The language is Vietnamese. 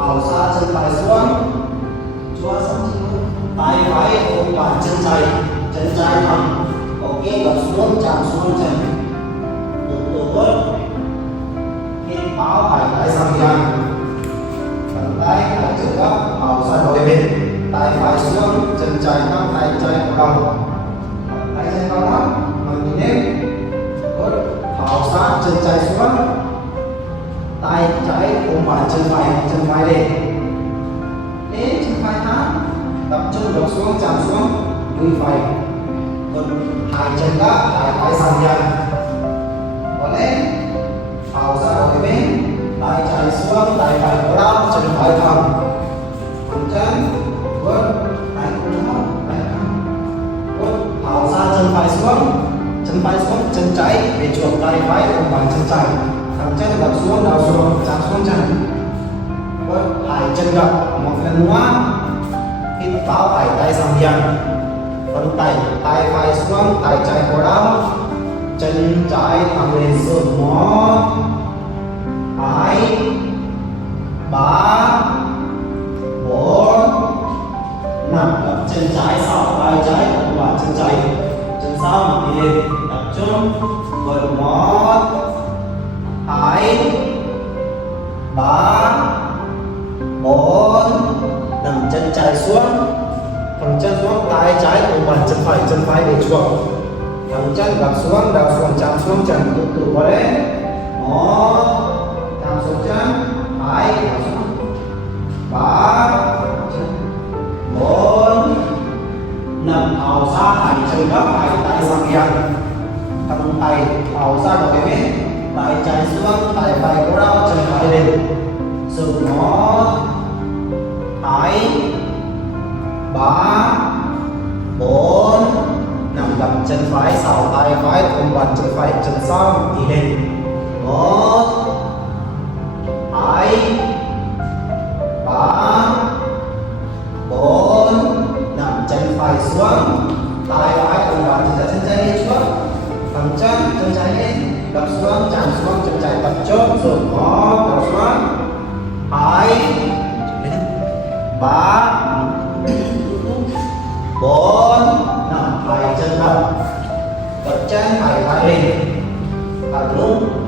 hào xa chân phải xuống, chúa xong chứ tay phải ôm bàn chân trái thẳng, ok gập xuống chạm xuống chân, từ tốt, hít bảo phải tay sang dàn, bàn tay phải chữ gấp, hào xa đôi bên, tay phải xuống, chân trái thẳng, tay trái vào đầu, tay trái vào đó, mình đi nếp, tốt, hào xa chân trái xuống, tay trái ôm bàn chân phải lên, chân phải thẳng, tập trung gập xuống chạm xuống, đuôi phải, hai chân gấp, hai tay sang dàn, có lên, hào ra đôi bên, tay trái xuống, tay phải vào đó, chân phải thẳng, chân, good, tay cũng good, hào ra chân phải xuống, chân trái về chuột tay phải ôm bàn chân trái. Thẳng chân gập xuống, đào xuống, chạm xuống chân. Hai chân gập, một lần nữa. Hít vào hai tay sang dàn. Phần tay phải xuống, tay trái vào đó. Chân trái thẳng lên xuống 1, 2, 3, 4, 5. Gập chân trái sau, tay trái ôm bàn chân trái. Chân sau đi lên, tập trung. 1, 2, 3, 4, nằm chân trái xuống, thẳng chân xuống, tay trái ôm bàn chân phải để chuột, thẳng chân gập xuống, đào xuống, chạm xuống chân, từ từ vào lên, 1, chạm xuống chân, 2, đào xuống, 3, 4, nằm hào xa hai chân gấp, hai tay sang dàn, thẳng tay hào xa vào cái bên. Tay trái xuống, tay phải cổ đau, chân phải lên. Dừng 1, 2, 3, 4, nằm gập chân phải sau tay phải ôm bàn chân phải, chân sau đi lên. 1, 2, 3, 4, nằm chân phải xuống, tay phải ôm bàn chân trái lên xuống. Thẳng chân trái lên. Gập xuống, chạm xuống, chân trái tập trung, dừng 1, gập xuống, 2, 3, 4, nằm hai chân gập, gập chân phải lên, thẳng lưng,